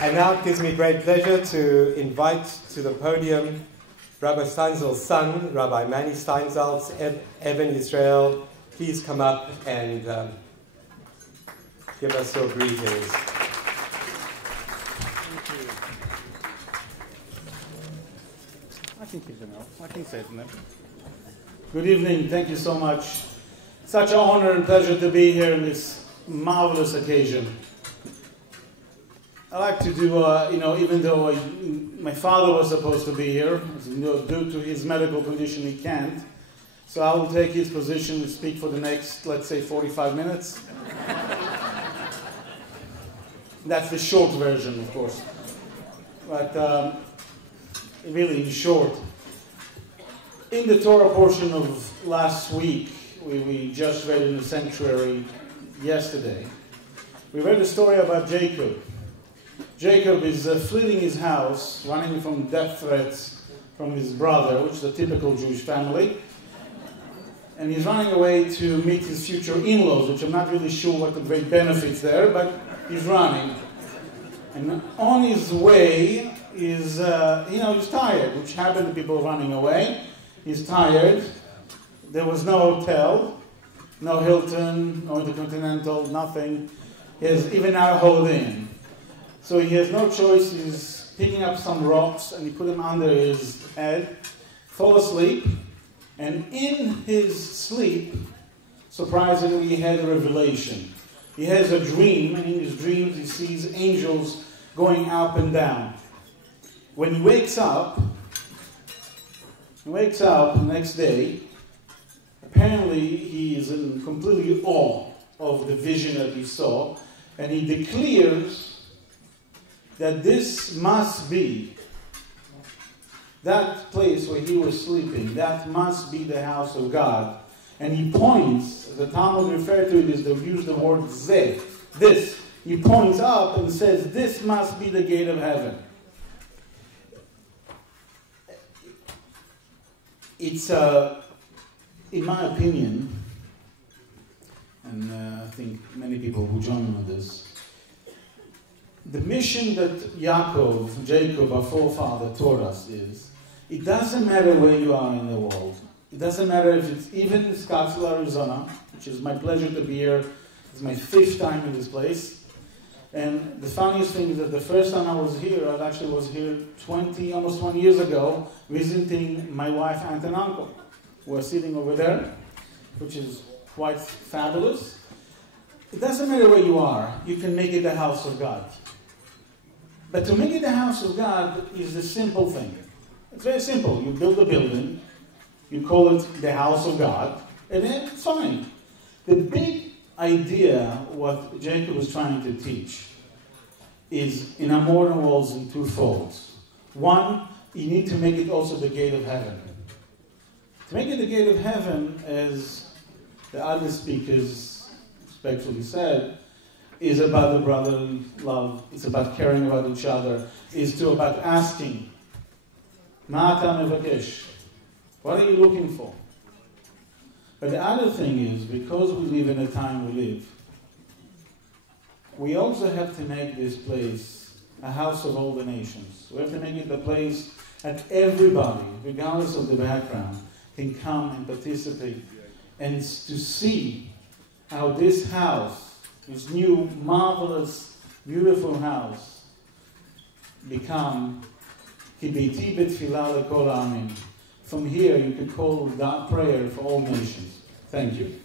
And now it gives me great pleasure to invite to the podium Rabbi Steinsaltz's son, Rabbi Meni Steinsaltz, Even-Israel. Please come up and give us your greetings. Thank you. I can keep them out. I can say them. Good evening. Thank you so much. Such an honor and pleasure to be here on this marvelous occasion. I like to do, even though my father was supposed to be here, due to his medical condition he can't. So I will take his position and speak for the next, let's say, 45 minutes. That's the short version, of course. But really, in short, in the Torah portion of last week, we just read in the sanctuary yesterday, we read a story about Jacob. Jacob is fleeing his house, running from death threats from his brother, which is a typical Jewish family. And he's running away to meet his future in-laws, which I'm not really sure what the great benefits there, but he's running. And on his way, he's tired, which happened to people running away. He's tired. There was no hotel, no Hilton, no Intercontinental, nothing. He has even not a hold in. So he has no choice. He's picking up some rocks and he put them under his head, fall asleep, and in his sleep, surprisingly, he had a revelation. He has a dream, and in his dreams he sees angels going up and down. When he wakes up the next day, apparently he is in completely awe of the vision that he saw, and he declares that this must be that place where he was sleeping. That must be the house of God. And he points, the Talmud referred to it as they use the word zeh, this. He points up and says, this must be the gate of heaven. It's, in my opinion, and I think many people will join me on this, the mission that Jacob, our forefather, taught us is, it doesn't matter where you are in the world. It doesn't matter if it's even in Scottsdale, Arizona, which is my pleasure to be here. It's my 5th time in this place. And the funniest thing is that the first time I was here, I actually was here almost 20 years ago, visiting my wife, aunt and uncle, who are sitting over there, which is quite fabulous. It doesn't matter where you are, you can make it the house of God. But to make it the house of God is the simple thing. It's very simple. You build a building, you call it the house of God, and then it's fine. The big idea, what Jacob was trying to teach, is in our modern world in 2 folds. One, you need to make it also the gate of heaven. To make it the gate of heaven, as the other speakers respectfully said, is about the brotherly love. It's about caring about each other. It's about asking, Ma ata mevakesh? What are you looking for? But the other thing is, because we live in the time we live, we also have to make this place a house of all the nations. We have to make it the place that everybody, regardless of the background, can come and participate and to see how this house, this new, marvelous, beautiful house, become CBT Beth Tefillah lekol ha'amim. From here, you could call that prayer for all nations. Thank you.